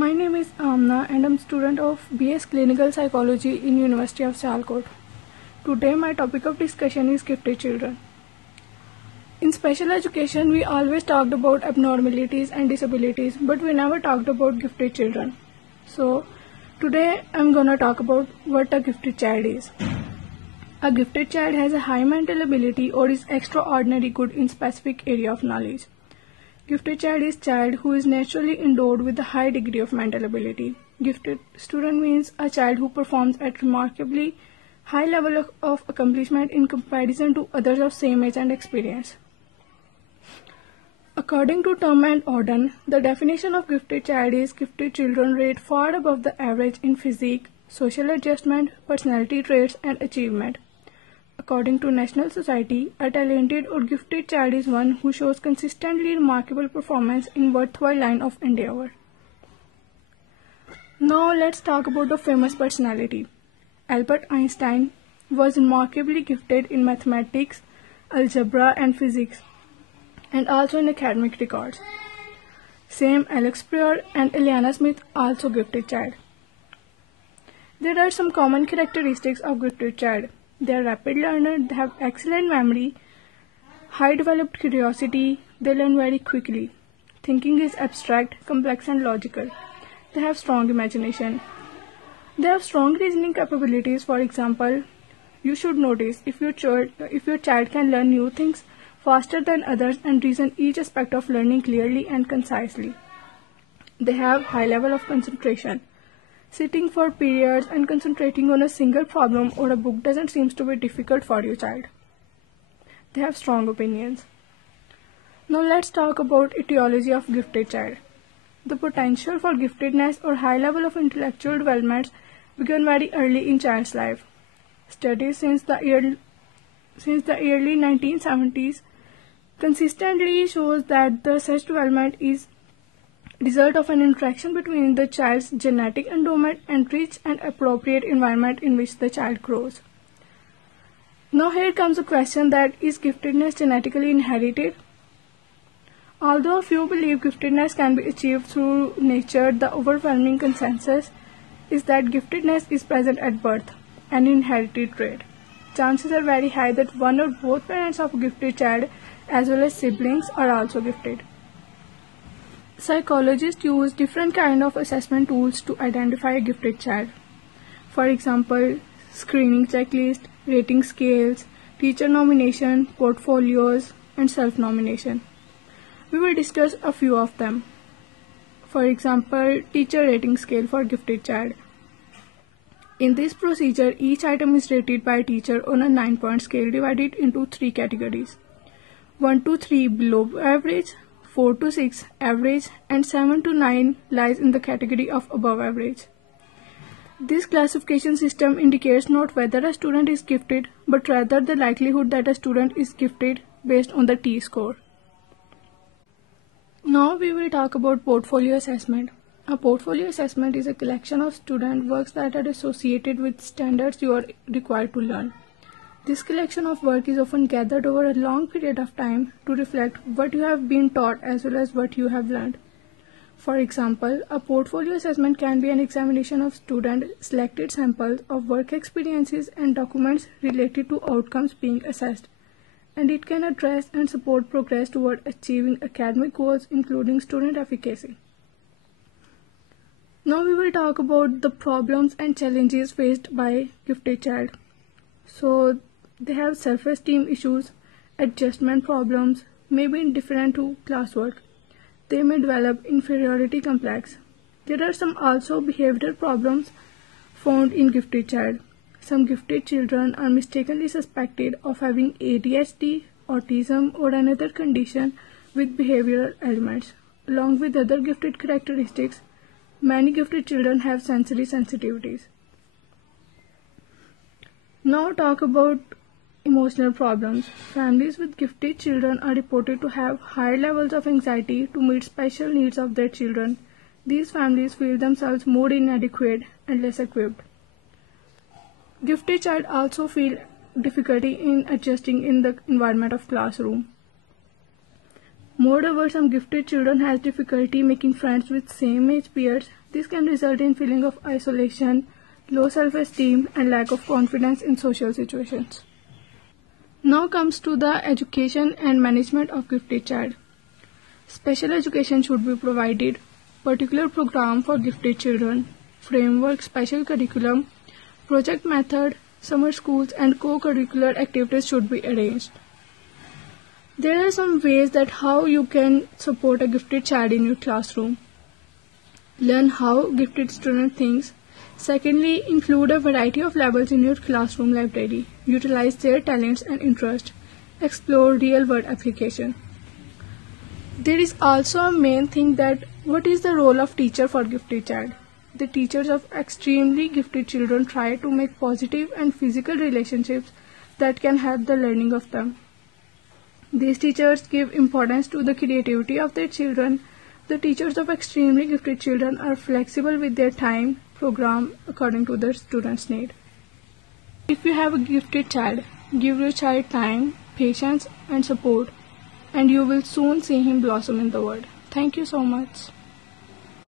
My name is Amna and I'm student of BS Clinical Psychology in University of Sialkot. Today my topic of discussion is gifted children. In special education we always talked about abnormalities and disabilities, but we never talked about gifted children. So today I'm gonna talk about what a gifted child is. A gifted child has a high mental ability or is extraordinarily good in specific area of knowledge. Gifted child is child who is naturally endowed with a high degree of mental ability. Gifted student means a child who performs at remarkably high level of accomplishment in comparison to others of same age and experience. According to Term and Orden, the definition of gifted child is gifted children rate far above the average in physique, social adjustment, personality traits, and achievement. According to National Society, a talented or gifted child is one who shows consistently remarkable performance in worthwhile line of endeavor. Now let's talk about the famous personality. Albert Einstein was remarkably gifted in mathematics, algebra and physics, and also in academic records. Same Alex Prior and Eliana Smith also gifted child. There are some common characteristics of gifted child. They are rapid learners, they have excellent memory, high developed curiosity, they learn very quickly. Thinking is abstract, complex and logical. They have strong imagination. They have strong reasoning capabilities. For example, you should notice if your child can learn new things faster than others and reason each aspect of learning clearly and concisely. They have high level of concentration. Sitting for periods and concentrating on a single problem or a book doesn't seem to be difficult for your child. They have strong opinions. Now let's talk about etiology of gifted child. The potential for giftedness or high level of intellectual development began very early in child's life. Studies since the early 1970s consistently shows that the such development is result of an interaction between the child's genetic endowment and rich and appropriate environment in which the child grows. Now here comes a question that is giftedness genetically inherited? Although few believe giftedness can be achieved through nature, the overwhelming consensus is that giftedness is present at birth, an inherited trait. Chances are very high that one or both parents of a gifted child as well as siblings are also gifted. Psychologists use different kinds of assessment tools to identify a gifted child. For example, screening checklist, rating scales, teacher nomination, portfolios, and self-nomination. We will discuss a few of them. For example, teacher rating scale for gifted child. In this procedure, each item is rated by a teacher on a 9-point scale divided into 3 categories. 1 to 3 below average, 4 to 6 average, and 7 to 9 lies in the category of above average. This classification system indicates not whether a student is gifted, but rather the likelihood that a student is gifted based on the T-score. Now we will talk about portfolio assessment. A portfolio assessment is a collection of student works that are associated with standards you are required to learn. This collection of work is often gathered over a long period of time to reflect what you have been taught as well as what you have learned. For example, a portfolio assessment can be an examination of student selected samples of work experiences and documents related to outcomes being assessed, and it can address and support progress toward achieving academic goals including student efficacy. Now we will talk about the problems and challenges faced by gifted child. So they have self-esteem issues, adjustment problems, may be indifferent to classwork. They may develop inferiority complex. There are some also behavioral problems found in gifted child. Some gifted children are mistakenly suspected of having ADHD, autism, or another condition with behavioral elements. Along with other gifted characteristics, many gifted children have sensory sensitivities. Now talk about emotional problems. Families with gifted children are reported to have higher levels of anxiety to meet special needs of their children. These families feel themselves more inadequate and less equipped. Gifted child also feel difficulty in adjusting in the environment of classroom. Moreover, some gifted children has difficulty making friends with same age peers. This can result in feeling of isolation, low self-esteem, and lack of confidence in social situations. Now comes to the education and management of gifted child. Special education should be provided, particular program for gifted children, framework, special curriculum, project method, summer schools and co-curricular activities should be arranged. There are some ways that how you can support a gifted child in your classroom. Learn how gifted student thinks. Secondly, include a variety of levels in your classroom library. Utilize their talents and interests. Explore real-world application. There is also a main thing that what is the role of teacher for gifted child? The teachers of extremely gifted children try to make positive and physical relationships that can help the learning of them. These teachers give importance to the creativity of their children. The teachers of extremely gifted children are flexible with their time program according to the student's need. If you have a gifted child, give your child time, patience and support, and you will soon see him blossom in the world. Thank you so much.